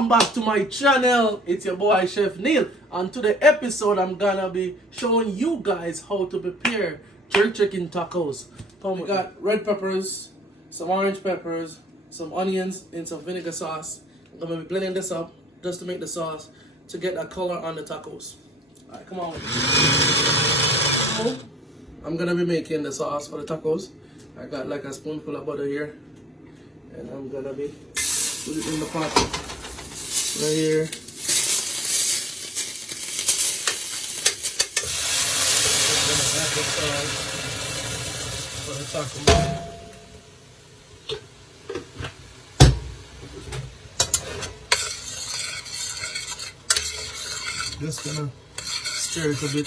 welcome back to my channel. It's your boy Chef Neil. On today's episode, I'm gonna be showing you guys how to prepare jerk chicken tacos. We got red peppers, some orange peppers, some onions, and some vinegar sauce. I'm gonna be blending this up just to make the sauce to get that color on the tacos. Alright, come on with me. So, I'm gonna be making the sauce for the tacos. I got like a spoonful of butter here, and I'm gonna be put it in the pot right here. I'm gonna add the sauce for the tacos. Just gonna stir it a bit.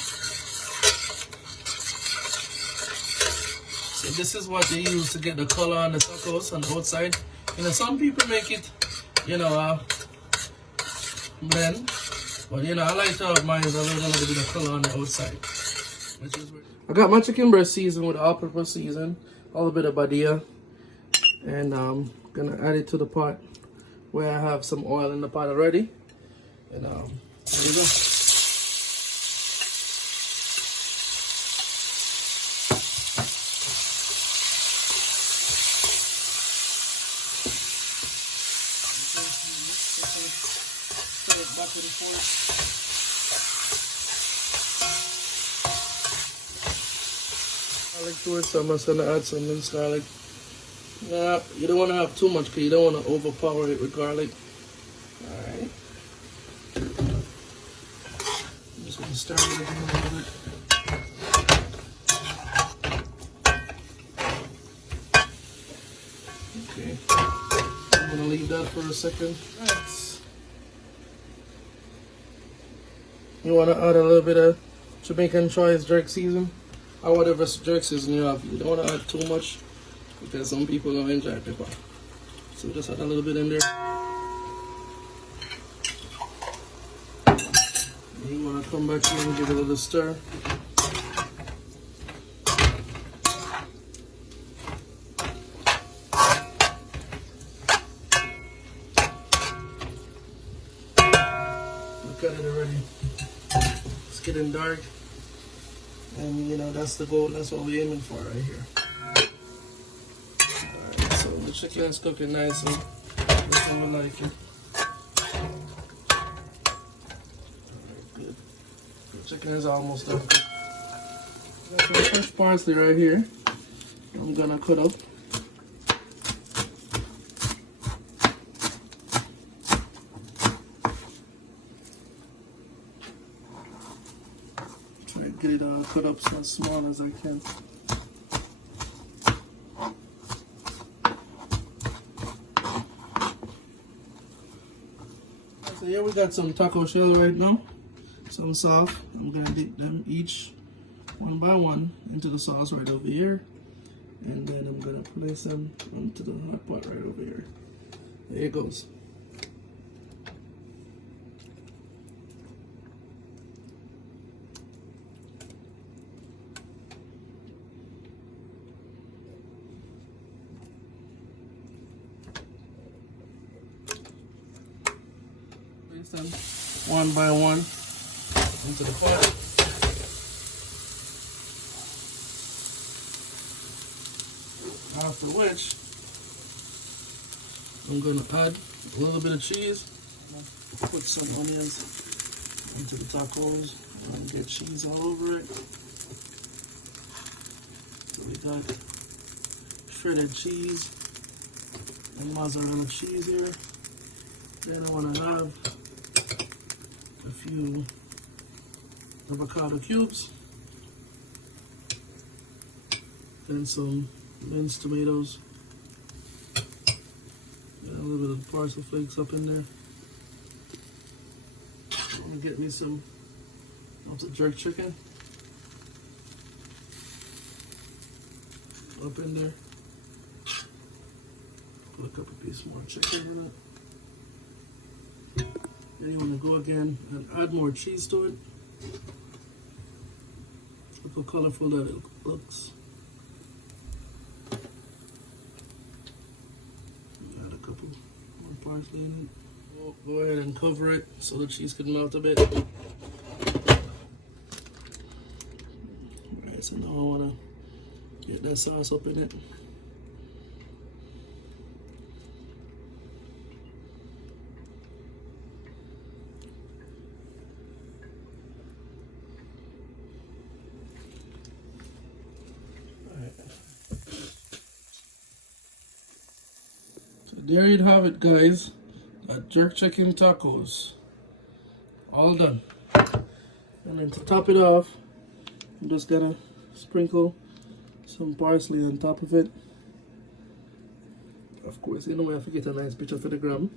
So this is what they use to get the color on the tacos on the outside. You know, some people make it, you know, blend, but you know, I like to have mine a little bit of color on the outside. Which is weird. I got my chicken breast seasoned with all-purpose season, a little bit of badia, and I'm gonna add it to the pot where I have some oil in the pot already. And there you go. Back to the fork. Garlic to it, so I'm just gonna add some minced garlic. Yeah, you don't want to have too much because you don't want to overpower it with garlic. Alright. I'm just gonna stir it again a little bit. Okay. I'm gonna leave that for a second. You want to add a little bit of Jamaican choice jerk season, or whatever jerk season you have. You don't want to add too much because some people don't enjoy pepper. So just add a little bit in there. And you want to come back here and give it a little stir. Look at it already. It's getting dark, and you know that's the goal. That's what we're aiming for right here. Alright, so the chicken is cooking nicely. That's how I like it. Alright, good. The chicken is almost done. Got some fresh parsley right here. I'm gonna cut up. Try to get it cut up so small as I can. So here we got some taco shell right now, some soft. I'm gonna dip them each one by one into the sauce right over here, and then I'm gonna place them onto the hot pot right over here. There it goes. Them one by one into the pot. After which, I'm going to add a little bit of cheese. Put some onions into the tacos and get cheese all over it. So we got shredded cheese and mozzarella cheese here. Then I want to have a few avocado cubes, then some minced tomatoes, and a little bit of parsley flakes up in there. I'm gonna get me some of the jerk chicken up in there. Put a couple pieces more chicken in it. Then you want to go again and add more cheese to it. Look how colorful that it looks. Add a couple more parsley in it. Go ahead and cover it so the cheese can melt a bit. Alright, so now I want to get that sauce up in it. So there you have it, guys. Got jerk chicken tacos. All done. And then to top it off, I'm just gonna sprinkle some parsley on top of it. Of course, you know I have to get a nice picture for the gram.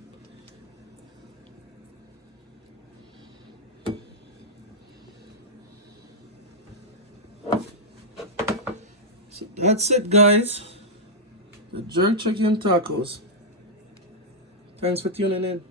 So that's it, guys. The jerk chicken tacos. Thanks for tuning in.